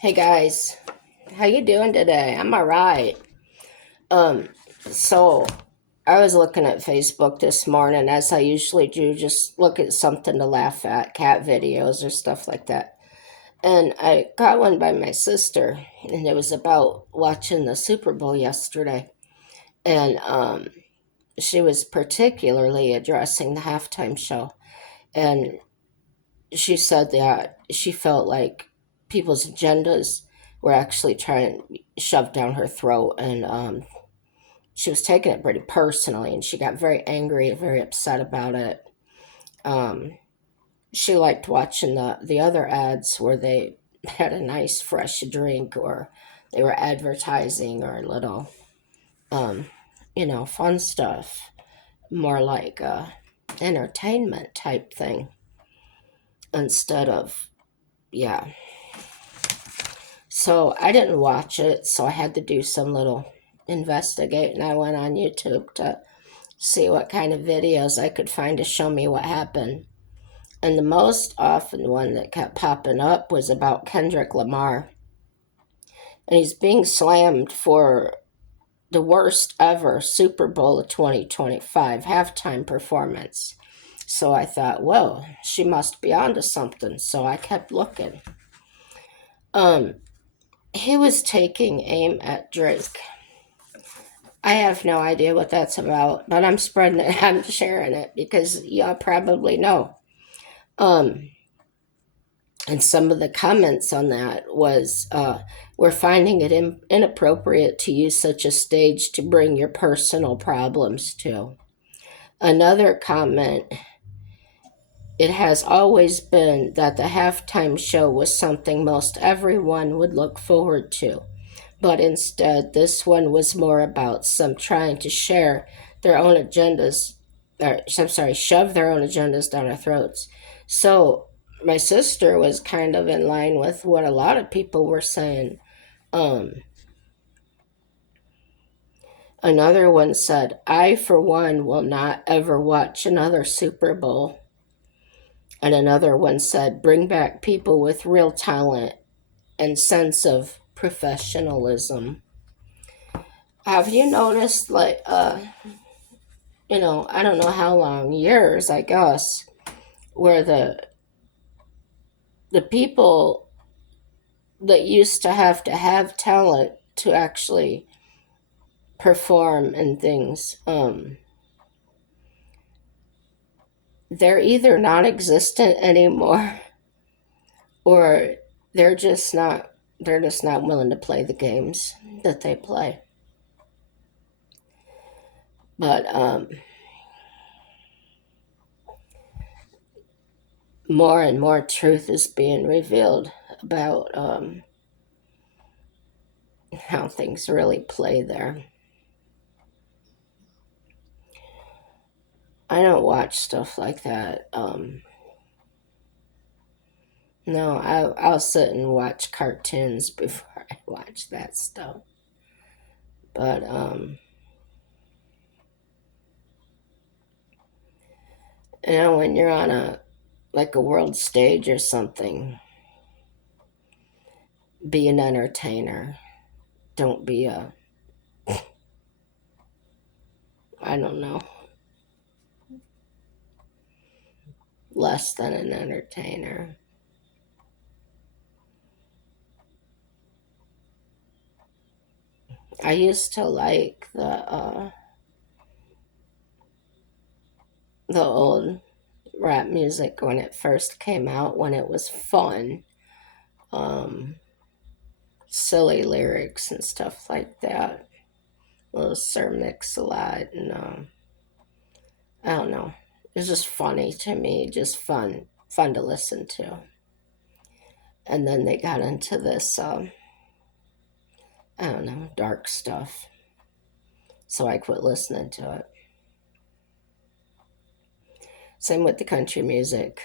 Hey guys, how you doing today? I'm all right. Um, so I was looking at Facebook this morning, as I usually do, just look at something to laugh at, cat videos or stuff like that. And I got one by my sister, and it was about watching the Super Bowl yesterday. And she was particularly addressing the halftime show, and she said that she felt like people's agendas were actually trying to shove down her throat, and she was taking it pretty personally, and she got very angry, very upset about it. Um, she liked watching the other ads where they had a nice fresh drink, or they were advertising, or little um, fun stuff, more like entertainment type thing instead of yeah. So I didn't watch it, so I had to do some little investigating. I went on YouTube to see what kind of videos I could find to show me what happened. And the most often one that kept popping up was about Kendrick Lamar. And he's being slammed for the worst ever Super Bowl of 2025 halftime performance. So I thought, whoa, she must be onto something. So I kept looking. Um, he was taking aim at Drake. I have no idea what that's about, but I'm spreading it. I'm sharing it because y'all probably know. Um, and some of the comments on that was, we're finding it inappropriate to use such a stage to bring your personal problems to. Another comment, it has always been that the halftime show was something most everyone would look forward to. But instead, this one was more about some trying to share their own agendas, or I'm sorry, shove their own agendas down our throats. So my sister was kind of in line with what a lot of people were saying. Um, Another one said, I, for one, will not ever watch another Super Bowl. And another one said, bring back people with real talent and sense of professionalism. Have you noticed, like, I don't know how long, years, I guess, where the people that used to have talent to actually perform and things, they're either non-existent anymore, or they're just not they're just not willing to play the games that they play. But more and more truth is being revealed about how things really play there. I don't watch stuff like that. No, I'll sit and watch cartoons before I watch that stuff. But when you're on a world stage or something, be an entertainer. Don't be a, I don't know, less than an entertainer. I used to like the old rap music when it first came out, when it was fun. Um, Silly lyrics and stuff like that. Little Sir Mix-a-Lot, and I don't know. It's just funny to me, just fun to listen to. And then they got into this, I don't know, dark stuff. So I quit listening to it. Same with the country music.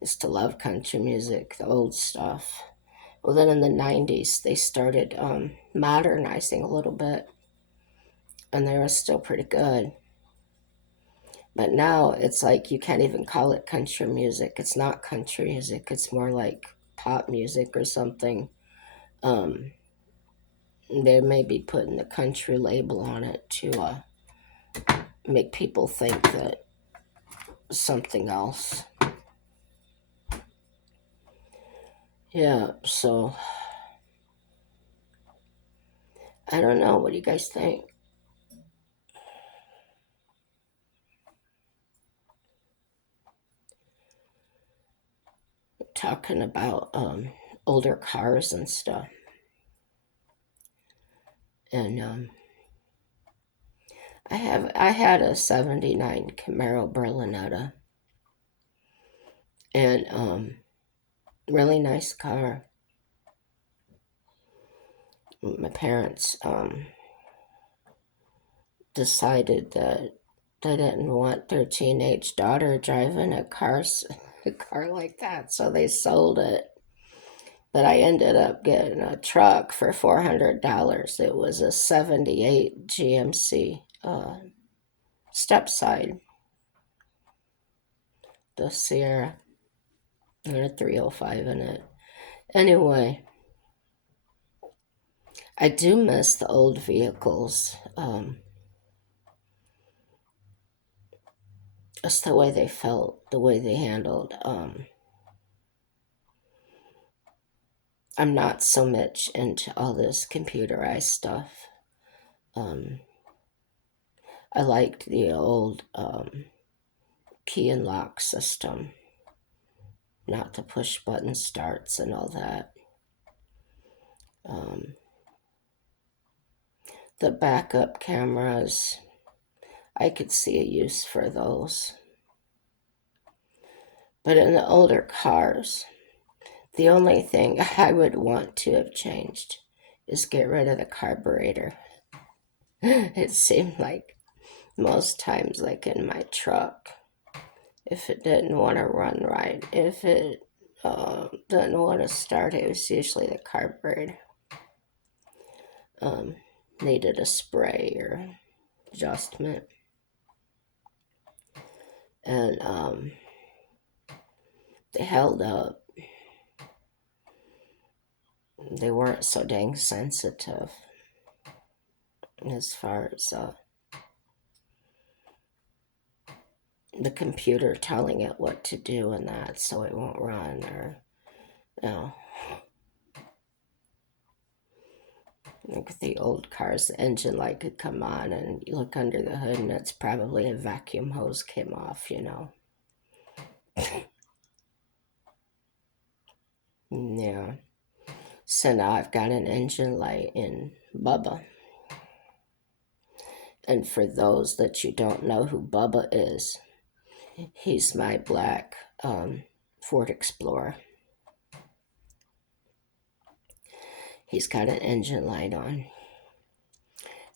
Used to love country music, the old stuff. Well, then in the 90s, they started modernizing a little bit, and they were still pretty good. But now it's like you can't even call it country music. It's not country music. It's more like pop music or something, um, they may be putting the country label on it to make people think that something else. Yeah, so I don't know. What do you guys think? Talking about older cars and stuff. And I had a '79 Camaro Berlinetta, and really nice car. My parents decided that they didn't want their teenage daughter driving a car like that, so they sold it. But I ended up getting a truck for $400. It was a '78 GMC step side, the Sierra, and a 305 in it. Anyway, I do miss the old vehicles. Just the way they felt, the way they handled. I'm not so much into all this computerized stuff. Um, I liked the old key and lock system, not the push button starts and all that. Um, the backup cameras, I could see a use for those. But in the older cars, the only thing I would want to have changed is get rid of the carburetor. It seemed like most times, like in my truck, if it didn't want to run right, if it didn't want to start, it was usually the carburetor. Um, Needed a spray or adjustment. And they held up. They weren't so dang sensitive as far as the computer telling it what to do and that, so it won't run, or you know, like the old cars, the engine light could come on and you look under the hood and it's probably a vacuum hose came off, you know. Yeah. So now I've got an engine light in Bubba. And for those that you don't know who Bubba is, he's my black Ford Explorer. He's got an engine light on,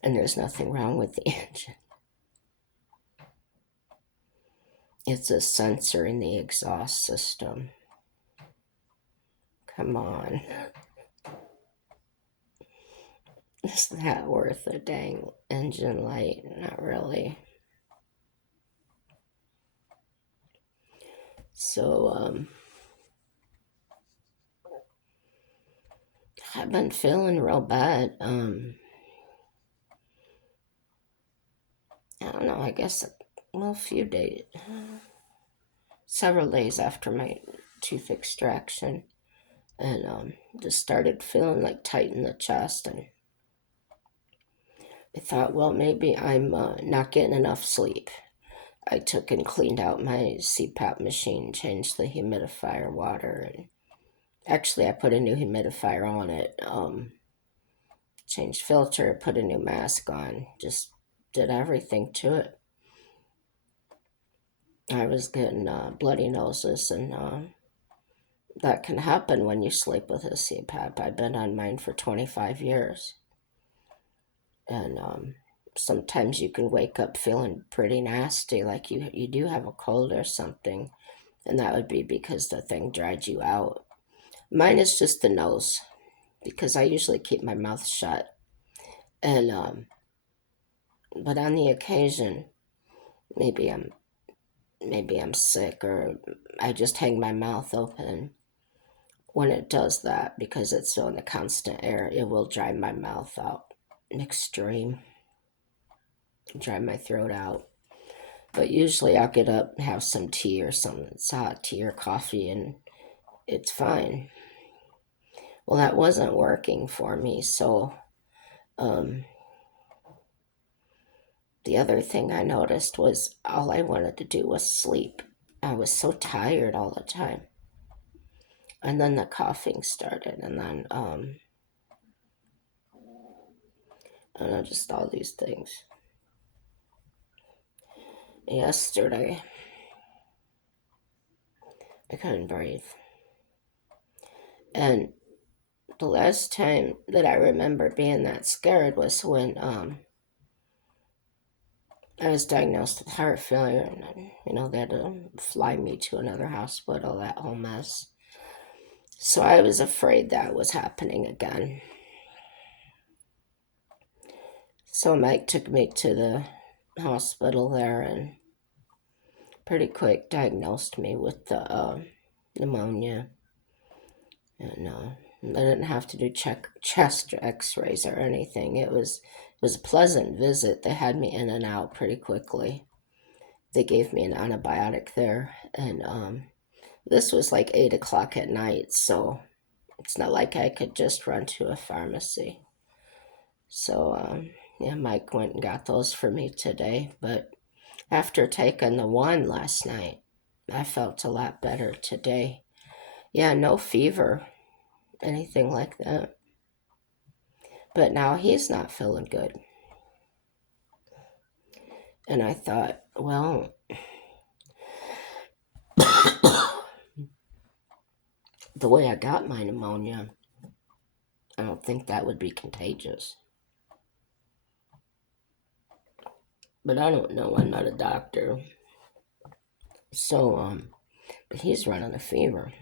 and there's nothing wrong with the engine. It's a sensor in the exhaust system. Come on. Is that worth a dang engine light? Not really. So, I've been feeling real bad. I don't know, I guess, well, a few days, several days after my tooth extraction, and just started feeling like tight in the chest, and I thought, well, maybe I'm not getting enough sleep. I took and cleaned out my CPAP machine, changed the humidifier water, and actually I put a new humidifier on it, changed filter, put a new mask on, just did everything to it. I was getting bloody noses, and that can happen when you sleep with a CPAP. I've been on mine for 25 years. And sometimes you can wake up feeling pretty nasty, like you do have a cold or something. And that would be because the thing dried you out. Mine is just the nose, because I usually keep my mouth shut. And, but on the occasion, maybe I'm maybe I'm sick, or I just hang my mouth open, when it does that, because it's so in the constant air, it will dry my mouth out. An extreme. Dry my throat out. But usually I'll get up and have some tea or some hot tea or coffee and it's fine. Well, that wasn't working for me, so um, the other thing I noticed was all I wanted to do was sleep. I was so tired all the time. And then the coughing started, and then, I don't know, just all these things. Yesterday, I couldn't breathe. And the last time that I remember being that scared was when I was diagnosed with heart failure, and they had to fly me to another hospital, that whole mess. So I was afraid that was happening again. So Mike took me to the hospital there and pretty quick diagnosed me with the pneumonia. And I didn't have to do chest x-rays or anything. It was a pleasant visit. They had me in and out pretty quickly. They gave me an antibiotic there, and this was like 8 o'clock at night, so it's not like I could just run to a pharmacy. So yeah, Mike went and got those for me today, but after taking the one last night, I felt a lot better today. Yeah, no fever, anything like that. But now he's not feeling good. And I thought, well, the way I got my pneumonia, I don't think that would be contagious. But I don't know, I'm not a doctor. So, but he's running a fever.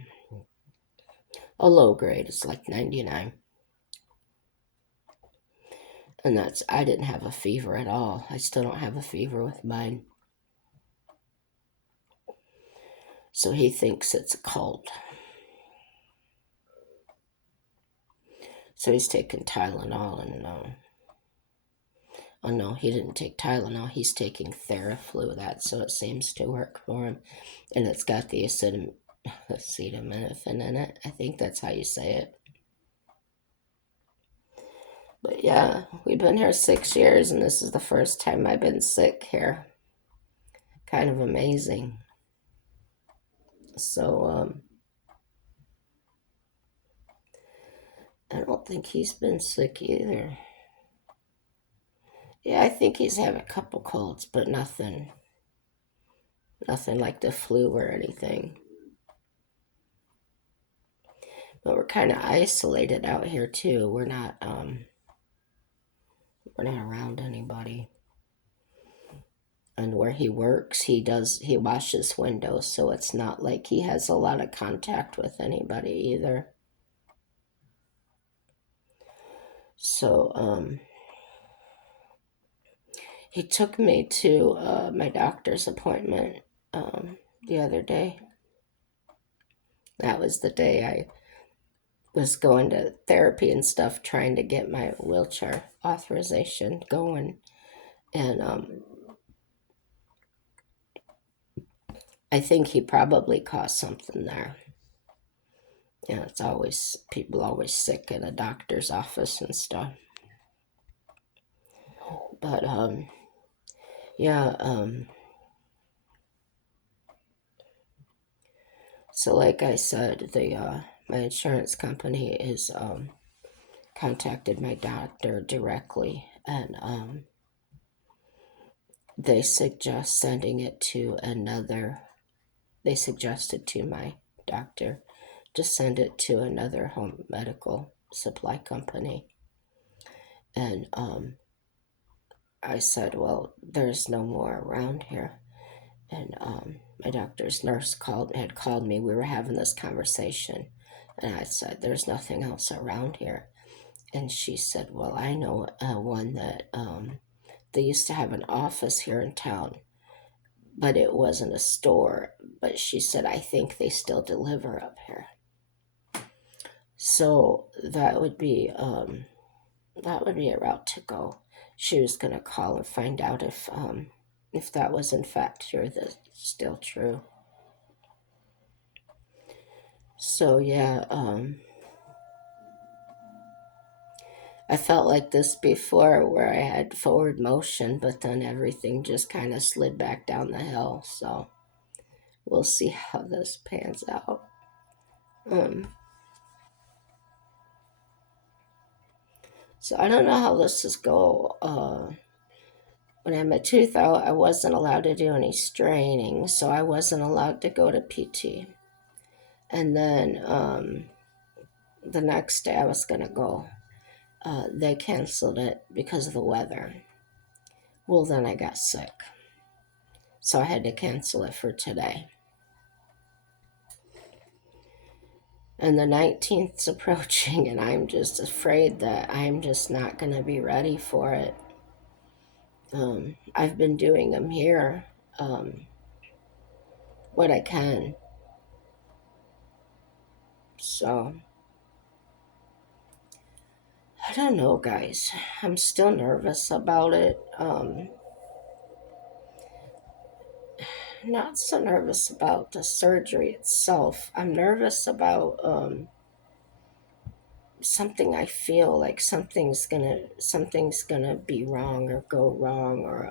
A low grade, it's like 99. And I didn't have a fever at all. I still don't have a fever with mine. So he thinks it's a cold. So he's taking Tylenol and oh no, he didn't take Tylenol. He's taking Theraflu. So it seems to work for him, and it's got the acetaminophen in it. I think that's how you say it. But yeah, we've been here 6 years, and this is the first time I've been sick here. Kind of amazing. So I don't think he's been sick either. Yeah, I think he's had a couple colds, but nothing like the flu or anything. But we're kind of isolated out here too. We're not around anybody. And where he works, he washes windows, so it's not like he has a lot of contact with anybody either. So he took me to my doctor's appointment the other day. That was the day I was going to therapy and stuff, trying to get my wheelchair authorization going. And I think he probably caught something there. Yeah, it's always, people always sick in a doctor's office and stuff. But yeah, so like I said, my insurance company is contacted my doctor directly, and they suggest sending it to another. They suggested to my doctor to send it to another home medical supply company, and I said, well, there's no more around here. And my doctor's nurse had called me. We were having this conversation, and I said, there's nothing else around here. And she said, well, I know one that they used to have an office here in town, but it wasn't a store. But she said, I think they still deliver up here. So that would be a route to go. She was gonna call and find out if that was in fact still true. So yeah, I felt like this before where I had forward motion, but then everything just kind of slid back down the hill. So we'll see how this pans out. Um, so I don't know how this is go. When I had my tooth out, I wasn't allowed to do any straining, so I wasn't allowed to go to PT. And then the next day I was gonna go. They canceled it because of the weather. Well, then I got sick, so I had to cancel it for today. And the 19th's approaching, and I'm just afraid that I'm just not going to be ready for it. I've been doing them here, um, what I can. So, I don't know, guys. I'm still nervous about it. Not so nervous about the surgery itself. I'm nervous about something. I feel like something's gonna be wrong or go wrong, or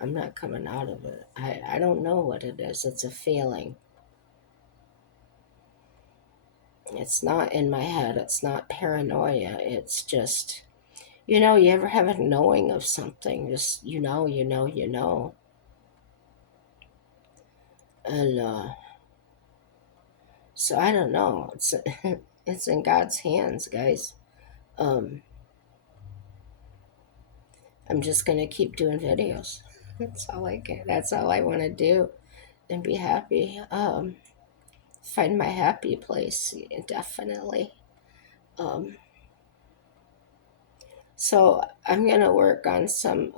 I'm not coming out of it. I don't know what it is. It's a feeling. It's not in my head. It's not paranoia. It's just, you ever have a knowing of something? Just, you know. And so I don't know. It's in God's hands, guys. Um, I'm just going to keep doing videos. That's all I can. That's all I want to do and be happy. Find my happy place, definitely. Um, So I'm gonna work on some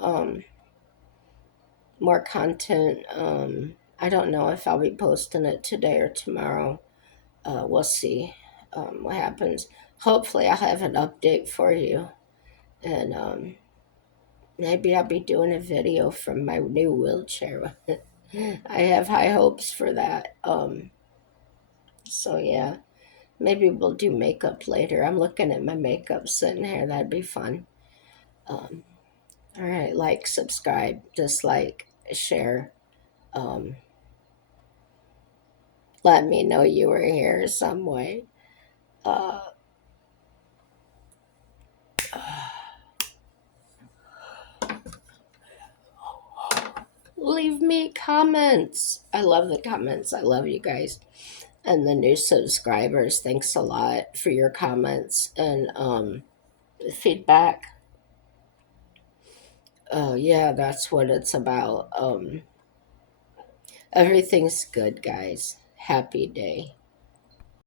more content. I don't know if I'll be posting it today or tomorrow. We'll see what happens. Hopefully, I'll have an update for you, and maybe I'll be doing a video from my new wheelchair. I have high hopes for that. So yeah, maybe we'll do makeup later. I'm looking at my makeup sitting here. That'd be fun. Um, all right, like, subscribe, dislike, share. Um, Let me know you were here some way. Uh, Leave me comments. I love the comments. I love you guys. And the new subscribers, thanks a lot for your comments and feedback. Yeah, that's what it's about. Everything's good, guys. Happy day.